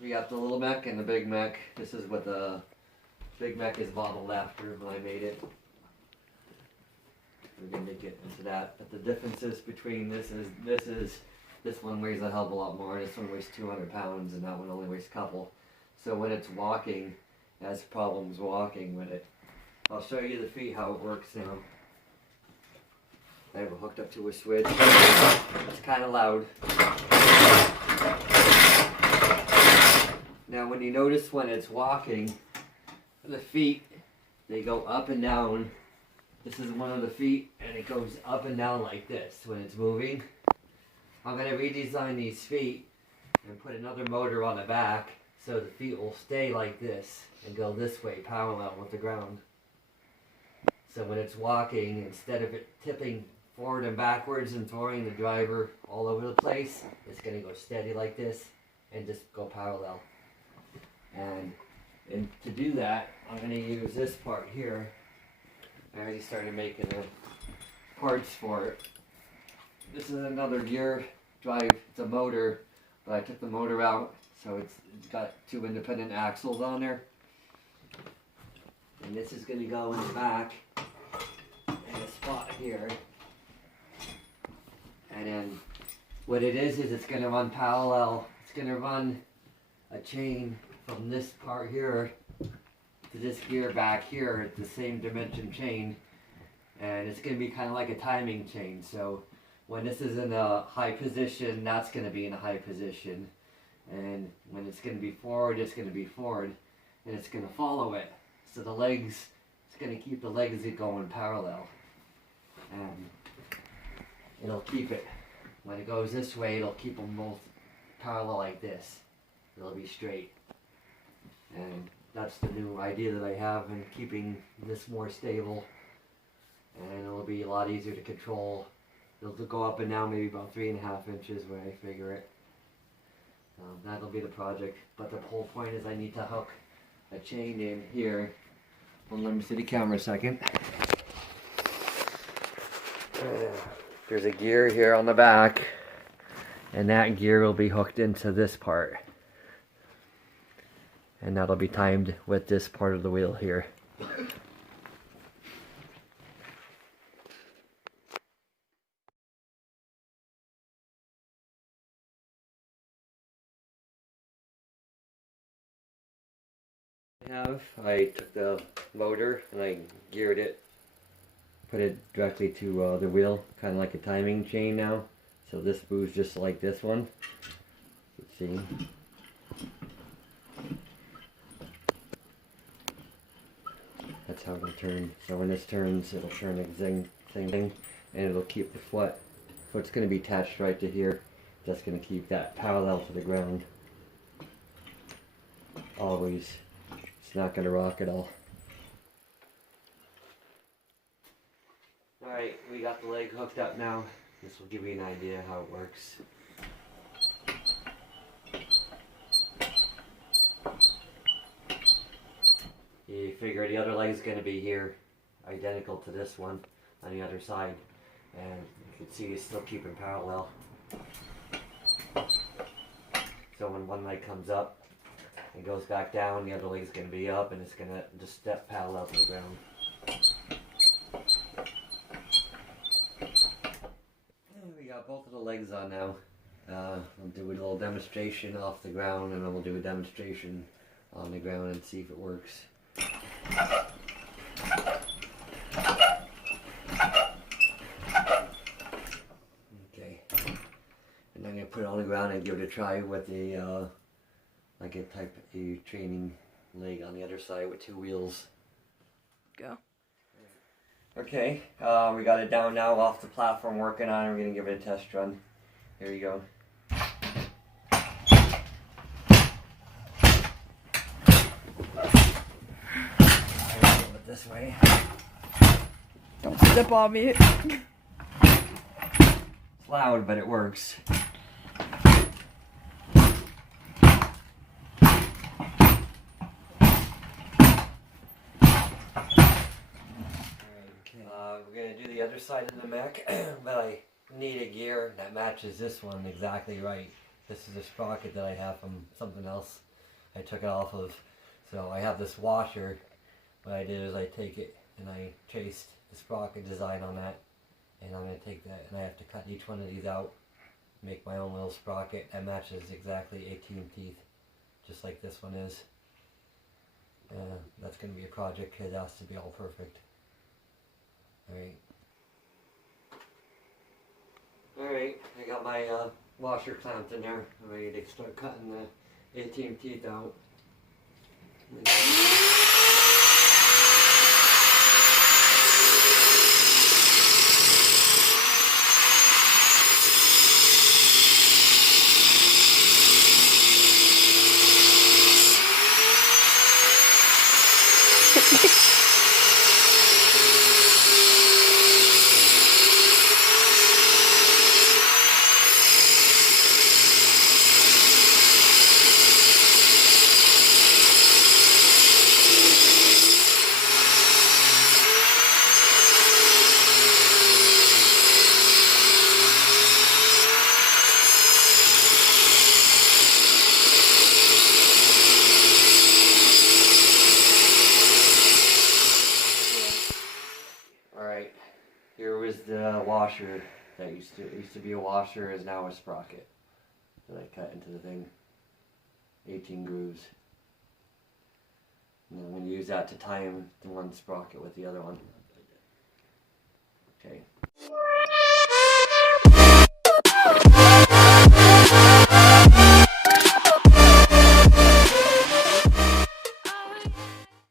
We got the little mech and the big mech. This is what the big mech is modeled after when I made it. We're going to get into that. But the differences between this one weighs a hell of a lot more. This one weighs 200 pounds and that one only weighs a couple. So when it's walking, it has problems walking with it. I'll show you the feet, how it works now. I have it hooked up to a switch. It's kind of loud. Now when you notice when it's walking, the feet, they go up and down. This is one of the feet and it goes up and down like this when it's moving. I'm going to redesign these feet and put another motor on the back so the feet will stay like this and go this way parallel with the ground. So when it's walking, instead of it tipping forward and backwards and throwing the driver all over the place, it's going to go steady like this and just go parallel. And to do that, I'm going to use this part here. I already started making the parts for it. This is another gear drive. It's a motor, but I took the motor out, so it's got 2 independent axles on there. And this is going to go in the back in a spot here. And then what it is it's going to run parallel. It's going to run a chain from this part here to this gear back here. It's the same dimension chain. And it's going to be kind of like a timing chain. So when this is in a high position, that's going to be in a high position. And when it's going to be forward, it's going to be forward. And it's going to follow it. So the legs, it's going to keep the legs going parallel. And it'll keep it, when it goes this way, it'll keep them both parallel like this. It'll be straight. And that's the new idea that I have in keeping this more stable. And it'll be a lot easier to control. It'll go up and down maybe about 3.5 inches when I figure it. That'll be the project. But the whole point is I need to hook a chain in here. Well, let me see the camera a second. There's a gear here on the back, and that gear will be hooked into this part. And that'll be timed with this part of the wheel here. I took the motor and I geared it, put it directly to the wheel, kind of like a timing chain now. So this moves just like this one. Let's see. That's how it'll turn. So when this turns, it'll turn the same thing, and it'll keep the foot's going to be attached right to here. That's going to keep that parallel to the ground. Always. It's not going to rock at all. Alright, we got the leg hooked up now. This will give you an idea how it works. You figure the other leg's going to be here, identical to this one on the other side. And you can see it's still keeping parallel. So when one leg comes up, it goes back down, the other leg's going to be up, and it's going to just step parallel to the ground. We got both of the legs on now. I'll do a little demonstration off the ground, and then we'll do a demonstration on the ground and see if it works. Okay. And I'm going to put it on the ground and give it a try with a like a type A training leg on the other side with 2 wheels. Go. Okay, we got it down now off the platform, working on it. We're going to give it a test run. Here you go. This way. Don't step on me. It's loud, but it works. We're going to do the other side of the mech, but I need a gear that matches this one exactly right. This is a sprocket that I have from something else. I took it off of. So I have this washer. What I did is I take it and I traced the sprocket design on that, and I'm going to take that and I have to cut each one of these out, make my own little sprocket that matches exactly 18 teeth, just like this one is. That's going to be a project because it has to be all perfect. Alright, I got my washer clamped in there. I'm ready to start cutting the 18 teeth out. Alright, here was the washer that used to be a washer, is now a sprocket that I cut into the thing. 18 grooves. And I'm going to use that to time the one sprocket with the other one. Okay.